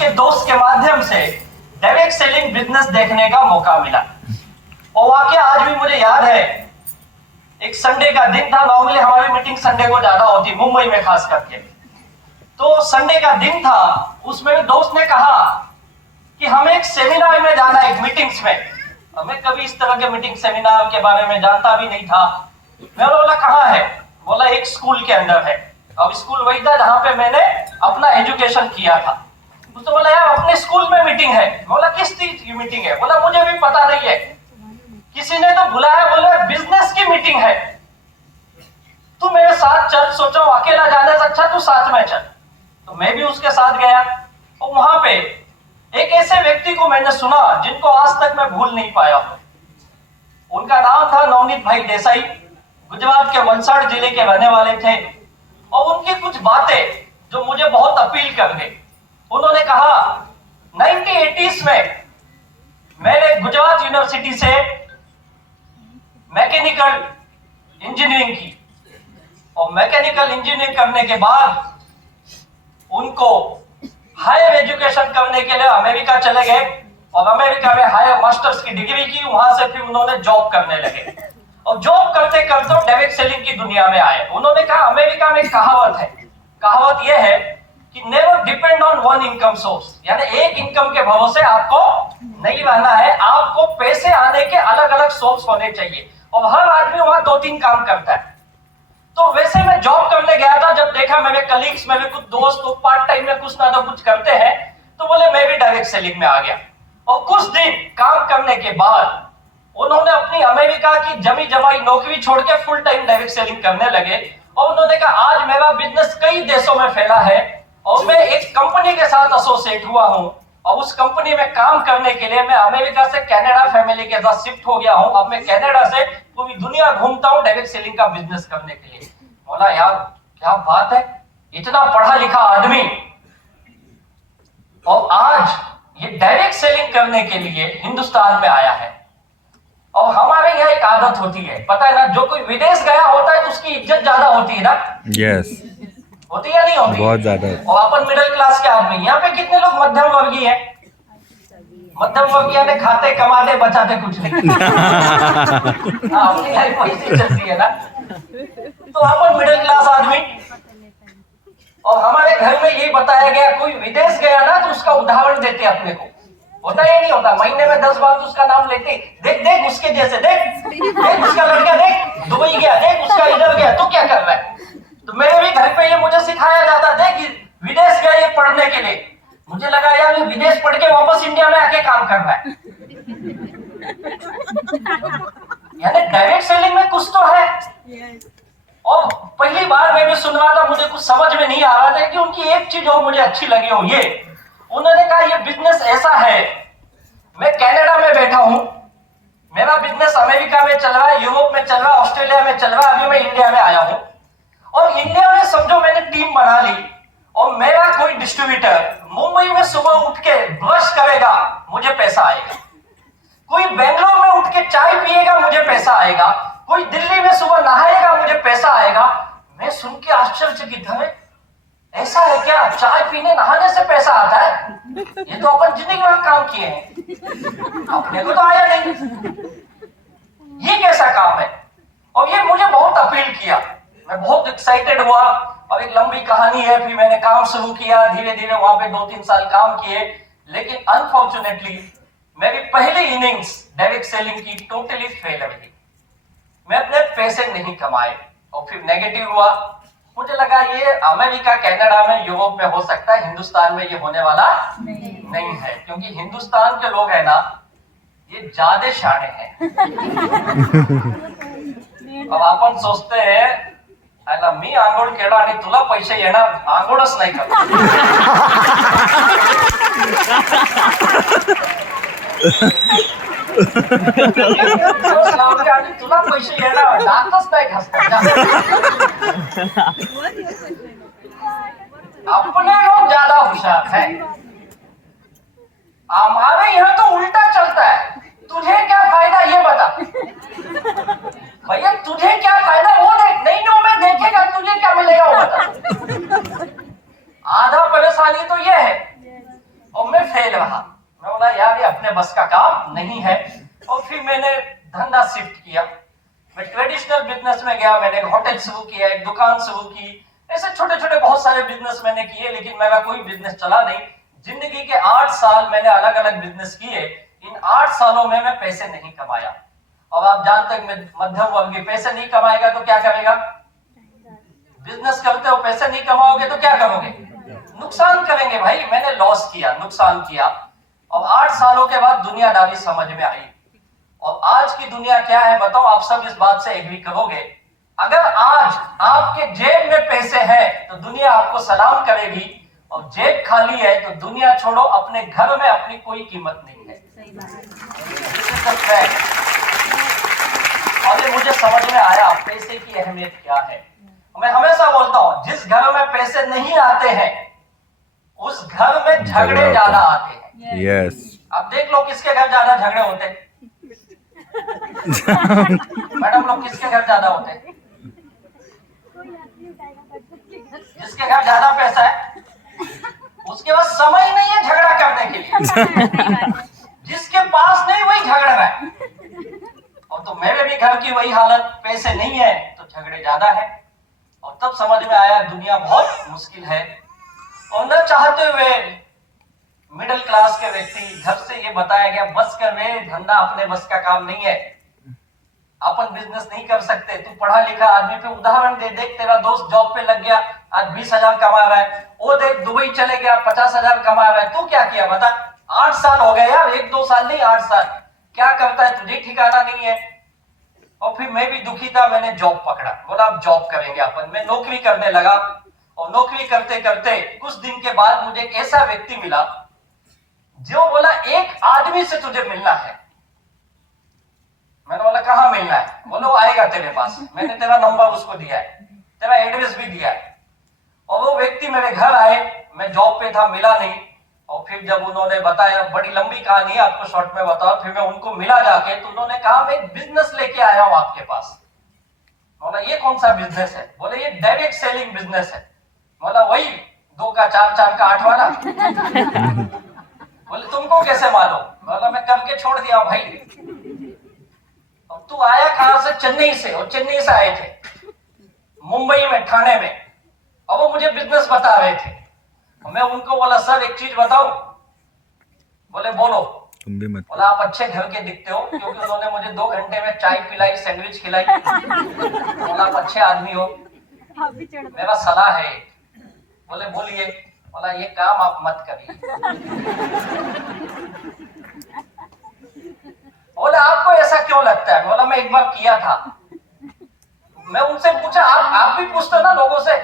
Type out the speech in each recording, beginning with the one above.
के दोस्त के माध्यम से डायरेक्ट सेलिंग बिजनेस देखने का मौका मिला। और वाकया आज भी मुझे याद है, एक संडे का दिन था। नॉर्मली हमारी मीटिंग संडे को ज्यादा होती, मुंबई में खास करके। तो संडे का दिन था, उसमें भी दोस्त ने कहा कि हमें एक सेमिनार में जाना है, एक मीटिंग्स में। मैं कभी इस तरह के मीटिंग सेमिनार के बारे में जानता भी नहीं था। मैं बोला कहाँ है? बोला एक स्कूल के अंदर है। अब स्कूल वही था जहां पे मैंने अपना एजुकेशन किया था। तो बोला यार अपने स्कूल में मीटिंग है। बोला किस चीज की मीटिंग है? बोला मुझे भी पता नहीं है, किसी ने तो बुलाया, बोला बिजनेस की मीटिंग है, तू मेरे साथ चल। सोचो अकेला जाने से अच्छा तू साथ में चल। तो मैं भी उसके साथ गया और वहां पे एक ऐसे व्यक्ति को मैंने सुना जिनको आज तक मैं भूल नहीं पाया हूं। उनका नाम था नवनीत भाई देसाई। गुजरात के वलसाड़ जिले के रहने वाले थे और उनकी कुछ बातें जो मुझे बहुत अपील कर गई। उन्होंने कहा 1980s में मैंने गुजरात यूनिवर्सिटी से मैकेनिकल इंजीनियरिंग की और मैकेनिकल इंजीनियरिंग करने के बाद उनको हायर एजुकेशन करने के लिए अमेरिका चले गए और अमेरिका में हायर मास्टर्स की डिग्री की। वहां से फिर उन्होंने जॉब करने लगे और जॉब करते करते डायरेक्ट सेलिंग की दुनिया में आए। उन्होंने कहा अमेरिका में कहावत है, कहावत यह है कि never depend on one income source, यानी एक इनकम के भरोसे आपको नहीं रहना है। आपको पैसे आने के अलग अलग सोर्स होने चाहिए और हर आदमी वहां 2-3 काम करता है। तो वैसे मैं जॉब करने गया था, जब देखा मेरे कलीग्स में भी कुछ दोस्त तो पार्ट टाइम में कुछ ना तो कुछ करते हैं, तो बोले मैं भी डायरेक्ट सेलिंग में आ गया। और कुछ दिन काम करने के बाद उन्होंने अपनी अमेरिका की जमी जमाई नौकरी छोड़ के फुल टाइम डायरेक्ट सेलिंग करने लगे और उन्होंने कहा आज मेरा बिजनेस कई देशों में फैला है और मैं एक कंपनी के साथ एसोसिएट हुआ हूं और उस कंपनी में काम करने के लिए मैं अमेरिका से कनाडा फैमिली के साथ शिफ्ट हो गया हूं। अब मैं कनाडा से पूरी दुनिया घूमता हूं डायरेक्ट सेलिंग का बिजनेस करने के लिए। बोला यार क्या बात है, इतना पढ़ा लिखा आदमी और आज ये डायरेक्ट सेलिंग करने के लिए हिंदुस्तान में आया है। और हमारे यहाँ एक आदत होती है, पता है ना, जो कोई विदेश गया होता है तो उसकी इज्जत ज्यादा होती है ना। यस, होती या नहीं होती? बहुत ज्यादा। और अपन मिडिल क्लास के आदमी, यहाँ पे कितने लोग मध्यम वर्गीय हैं? मध्यम वर्गीय ने खाते कमाते बचाते कुछ नहीं। अपनी लाइफ वैसी चलती है ना। तो अपन मिडिल क्लास आदमी, और हमारे घर में यही बताया गया कोई विदेश गया ना तो उसका उदाहरण देते अपने को। होता या नहीं होता? महीने में 10 बार तो उसका नाम लेते, देख देख उसके जैसे, देख उसका लड़का, देख दुबई गया, देख उसका इधर गया, तो क्या कर रहा है? तो मेरे भी घर पे ये मुझे सिखाया जाता, देख विदेश गया ये पढ़ने के लिए। मुझे लगा यार ये विदेश पढ़ के वापस इंडिया में आके काम कर रहा है। यानी डायरेक्ट सेलिंग में कुछ तो है। और पहली बार मैं भी सुन रहा था, मुझे कुछ समझ में नहीं आ रहा था कि उनकी एक चीज और मुझे अच्छी लगी हो, ये उन्होंने कहा ये बिजनेस ऐसा है, मैं कनाडा में बैठा हूं, मेरा बिजनेस अमेरिका में चल रहा है, यूरोप में चल रहा है, ऑस्ट्रेलिया में चल रहा है, अभी मैं इंडिया में आया हूं और इंडिया में समझो मैंने टीम बना ली और मेरा कोई डिस्ट्रीब्यूटर मुंबई में सुबह उठ के ब्रश करेगा मुझे पैसा आएगा, कोई बेंगलोर में उठ के चाय पिएगा मुझे पैसा आएगा, कोई दिल्ली में सुबह नहाएगा मुझे पैसा आएगा। मैं सुन के आश्चर्यचकित है, ऐसा है क्या? चाय पीने नहाने से पैसा आता है? ये तो अपन जिंदगी भर काम किए हैं, अपने को तो आया नहीं, ये कैसा काम है? और ये मुझे बहुत अपील किया, मैं बहुत एक्साइटेड हुआ और एक लंबी कहानी है। फिर मैंने काम शुरू किया, धीरे धीरे वहां पे 2-3 साल काम किए, लेकिन अनफॉर्चुनेटली मेरी पहली इनिंग्स डायरेक्ट सेलिंग की टोटली फेल रही। मैं अपने पैसे नहीं कमाए और फिर नेगेटिव हुआ। मुझे लगा ये अमेरिका, कनाडा में, यूरोप में हो सकता है, हिंदुस्तान में ये होने वाला नहीं है, क्योंकि हिंदुस्तान के लोग है ना ये ज्यादा शाणे हैं। अब आपण सोचते हैं आयला मी आंघोळ केला आणि तुला पैसे येणार, आंघोळच नाही करत। आणि तुला पैसे येणार, दातच नाही घासतात। अपने लोग ज्यादा होशियार हैं, हमारे यहाँ तो उल्टा चलता है। तुझे क्या फायदा ये बता भैया, तुझे क्या फायदा वो देख, नहीं नो में देखेगा तुझे क्या मिलेगा वो बता। आधा परेशानी तो ये है। फेल रहा। मैं बोला यार ये अपने बस का काम नहीं है, और फिर मैंने धंधा शिफ्ट किया। मैं ट्रेडिशनल बिजनेस में गया, मैंने होटल शुरू किया, एक दुकान शुरू की, ऐसे छोटे छोटे बहुत सारे बिजनेस मैंने किए, लेकिन मेरा कोई बिजनेस चला नहीं। जिंदगी के 8 साल मैंने अलग अलग बिजनेस किए। इन 8 सालों में मैं पैसे नहीं कमाया। और आप जानते हैं मध्यम वर्गीय पैसे नहीं कमाएगा तो क्या करेगा? बिजनेस करते हो, पैसे नहीं कमाओगे तो क्या करोगे? नुकसान करेंगे भाई। मैंने लॉस किया, नुकसान किया, और 8 सालों के बाद दुनियादारी समझ में आई। और आज की दुनिया क्या है बताओ, आप सब इस बात से एग्री करोगे। अगर आज आपके जेब में पैसे हैं तो दुनिया आपको सलाम करेगी, और जेब खाली है तो दुनिया छोड़ो, अपने घर में अपनी कोई कीमत नहीं है। और ये मुझे समझ में आया पैसे की अहमियत क्या है। मैं हमेशा बोलता हूं, जिस घर में पैसे नहीं आते हैं उस घर में झगड़े ज्यादा आते हैं। यस। अब देख लो किसके घर ज्यादा झगड़े होते हैं। मैडम लोग किसके घर ज्यादा होते हैं? जिसके घर ज्यादा पैसा है उसके पास समय नहीं है झगड़ा करने के लिए। जिसके पास नहीं वही झगड़ रहा है। और तो मेरे भी घर की वही हालत, पैसे नहीं है तो झगड़े ज्यादा है। और तब समझ में आया दुनिया बहुत मुश्किल है। और न चाहते हुए मिडिल क्लास के व्यक्ति, घर से ये बताया गया बस कर वे, धंधा अपने बस का काम नहीं है, अपन बिजनेस नहीं कर सकते। तू पढ़ा लिखा आदमी पे उदाहरण दे, देख तेरा दोस्त जॉब पे लग गया, आज 20,000 कमा रहा है, वो देख दुबई चले गया 50,000 कमा रहा है, तू क्या किया बता? 8 साल हो गए यार, 1-2 साल नहीं 8 साल, क्या करता है तुझे ठिकाना नहीं है। और फिर मैं भी दुखी था, मैंने जॉब पकड़ा, बोला अब जॉब करेंगे अपन। मैं नौकरी करने लगा, और नौकरी करते करते कुछ दिन के बाद मुझे एक ऐसा व्यक्ति मिला जो बोला एक आदमी से तुझे मिलना है। मैंने बोला कहाँ मिलना है? बोलो आएगा तेरे पास। मैंने तेरा नंबर उसको दिया है, तेरा एड्रेस भी दिया है। और वो व्यक्ति मेरे घर आए, मैं जॉब पे था, मिला नहीं। और फिर जब उन्होंने बताया, बड़ी लंबी कहानी है, आपको शॉर्ट में बताओ, फिर मैं उनको मिला जाके, तो उन्होंने कहा मैं एक बिजनेस लेके आया हूं आपके पास। बोला ये कौन सा बिजनेस है? बोले ये डायरेक्ट सेलिंग बिजनेस है। बोला वही 2 का 4, 4 का 8 वाला। बोले तुमको कैसे मालूम? बोला मैं करके छोड़ दिया भाई। और तू आया कहां से? चेन्नई से। और चेन्नई से आए थे मुंबई में, ठाणे में, और वो मुझे बिजनेस बता रहे थे। और मैं उनको बोला सर एक चीज बताओ। बोले बोलो। तुम भी मत। बोला आप अच्छे घर के दिखते हो, क्योंकि उन्होंने मुझे 2 घंटे में चाय पिलाई, सैंडविच खिलाई। बोला आप अच्छे आदमी हो, मेरा सलाह है। बोले बोलिए। बोला ये काम आप मत करिए। बोले आपको ऐसा क्यों लगता है? बोला मैं एक बार किया था। मैं उनसे पूछा, आप भी पूछते ना लोगों से,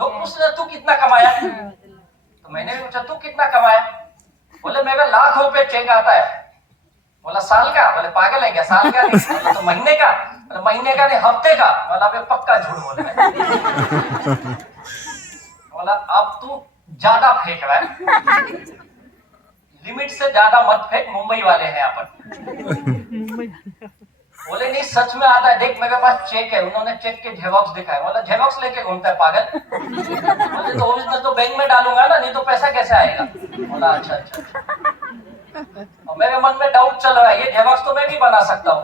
लोग पूछते तू कितना कमाया? तो मैंने भी पूछा तू कितना कमाया? बोले मेरा लाख रुपए चेक आता है। बोला साल का? बोले पागल है क्या, साल का नहीं। बोला तो महीने का? बोला महीने का नहीं, हफ्ते का। बोला पक्का झूठ बोल रहा है। बोला अब तू ज्यादा फेंक रहा है, लिमिट से ज्यादा मत फेंक, मुंबई वाले हैं यहाँ पर। बोले नहीं सच में आता है, देख मेरे पास चेक है। उन्होंने चेक के जेरॉक्स दिखाए। बोला जेरॉक्स लेके घूमता है पागल? बोले तो ओरिजिनल तो बैंक में डालूंगा ना, नहीं तो पैसा कैसे आएगा? बोला अच्छा अच्छा। और मेरे मन में डाउट चल रहा है, ये जेरॉक्स तो मैं भी बना सकता हूँ।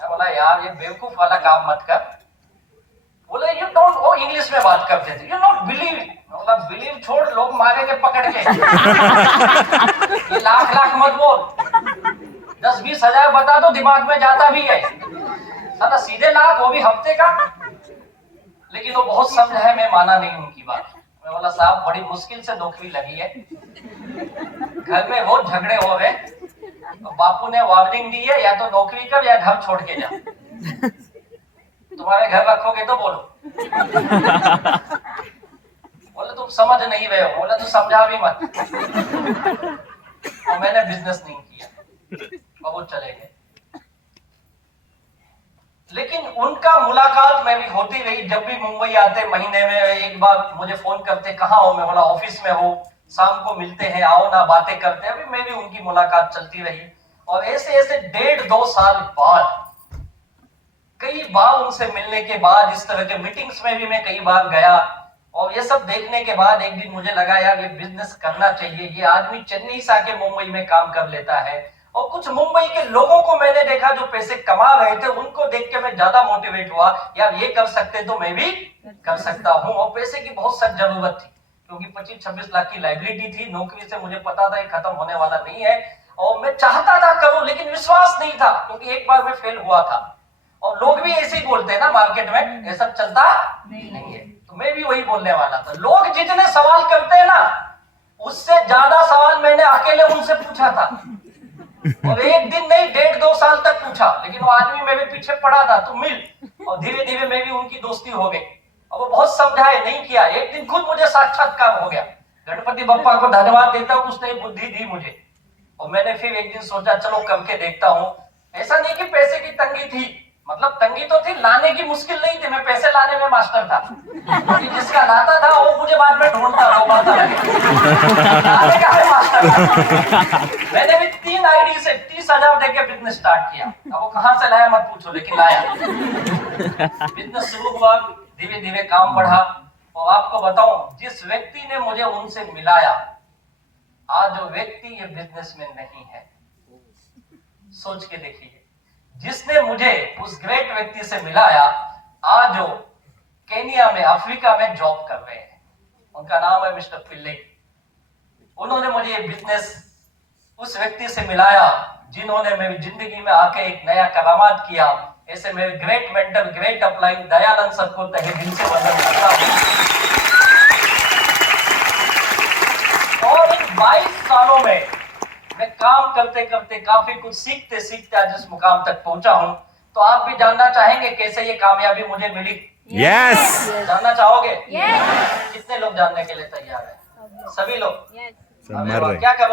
बोला यार ये बेवकूफ वाला काम मत कर। बोले यू डोंट, वो इंग्लिश में बात करते थे, यू नॉट बिलीव। बोला बिलीव छोड़, लोग मारेंगे पकड़ के। ये लाख लाख मत बोल, 10-20 हजार बता दो, दिमाग में जाता भी है। साला सीधे लाख, वो भी हफ्ते का। लेकिन वो बहुत समझ है, मैं माना नहीं उनकी बात। मैं बोला साहब बड़ी मुश्किल से नौकरी लगी है, घर में बहुत झगड़े हो रहे, तो बापू ने वार्निंग दी है, या तो नौकरी कर या घर छोड़ के जा। तुम्हारे घर रखोगे तो बोलो। बोले तुम समझ नहीं रहे हो। बोले तो समझा भी मत। और मैंने बिजनेस नहीं किया और वो चले गए। लेकिन उनका मुलाकात में भी होती रही। जब भी मुंबई आते महीने में एक बार मुझे फोन करते, कहाँ हो? मैं बोला ऑफिस में हो, शाम को मिलते हैं, आओ ना, बातें करते हैं। अभी मेरी उनकी मुलाकात चलती रही। और ऐसे ऐसे 1.5-2 साल बाद, कई बार उनसे मिलने के बाद, इस तरह के मीटिंग्स में भी मैं कई बार गया, और ये सब देखने के बाद एक दिन मुझे लगा यार ये बिजनेस करना चाहिए। ये आदमी चेन्नई से आके मुंबई में काम कर लेता है। और कुछ मुंबई के लोगों को मैंने देखा जो पैसे कमा रहे थे, उनको देख के मैं ज्यादा मोटिवेट हुआ, यार ये कर सकते तो मैं भी कर सकता हूँ। और पैसे की बहुत सख्त जरूरत थी, क्योंकि 25-26 लाख की लाइबिलिटी थी। नौकरी से मुझे पता था खत्म होने वाला नहीं है, और मैं चाहता था करूं, लेकिन विश्वास नहीं था, क्योंकि एक बार मैं फेल हुआ था। और लोग भी ऐसे ही बोलते हैं ना मार्केट में, ये सब चलता नहीं है। तो मैं भी वही बोलने वाला था। लोग जितने सवाल करते हैं ना, उससे ज्यादा सवाल मैंने अकेले उनसे पूछा था। और एक दिन नहीं, 1.5-2 साल तक पूछा, लेकिन वो आदमी मेरे पीछे पड़ा था, तू मिल। और धीरे धीरे मेरी उनकी दोस्ती हो गई। और वो बहुत समझाए, नहीं किया। एक दिन खुद मुझे साक्षात्कार हो गया। गणपति बप्पा को धन्यवाद देता हूँ, उसने बुद्धि दी मुझे। और मैंने फिर एक दिन सोचा चलो करके देखता हूँ। ऐसा नहीं कि पैसे की तंगी थी, मतलब तंगी तो थी, लाने की मुश्किल नहीं थी। मैं पैसे लाने में मास्टर था, क्योंकि जिसका लाता था वो मुझे बाद में ढूंढता था, लाने का मैं मास्टर था। मैंने भी 3 आईडी से 30,000 देके बिजनेस स्टार्ट किया। अब वो कहां से लाया मत पूछो, लेकिन लाया। बिजनेस शुरू हुआ, धीरे धीरे काम बढ़ा। और आपको बताऊं, जिस व्यक्ति ने मुझे उनसे मिलाया, आज वो व्यक्ति ये बिजनेसमैन नहीं है। सोच के देखिए, जिसने मुझे उस ग्रेट व्यक्ति से मिलाया, आज वो केनिया में, अफ्रीका में जॉब कर रहे हैं। उनका नाम है मिस्टर पिल्ले। उन्होंने मुझे ये बिजनेस उस व्यक्ति से मिलाया जिन्होंने मेरी जिंदगी में आके एक नया करामात किया। ऐसे मेरे great mentor, great upline Dayanand sir को तहे दिल से वंदन करता हूं। और 22 सालों में मैं काम करते करते, काफी कुछ सीखते सीखते आज इस मुकाम तक पहुंचा हूं। तो आप भी जानना चाहेंगे कैसे ये कामयाबी मुझे मिली? यस। जानना चाहोगे? यस। कितने लोग जानने के लिए तैयार हैं? सभी लोग? यस। सब मर रहे। क्या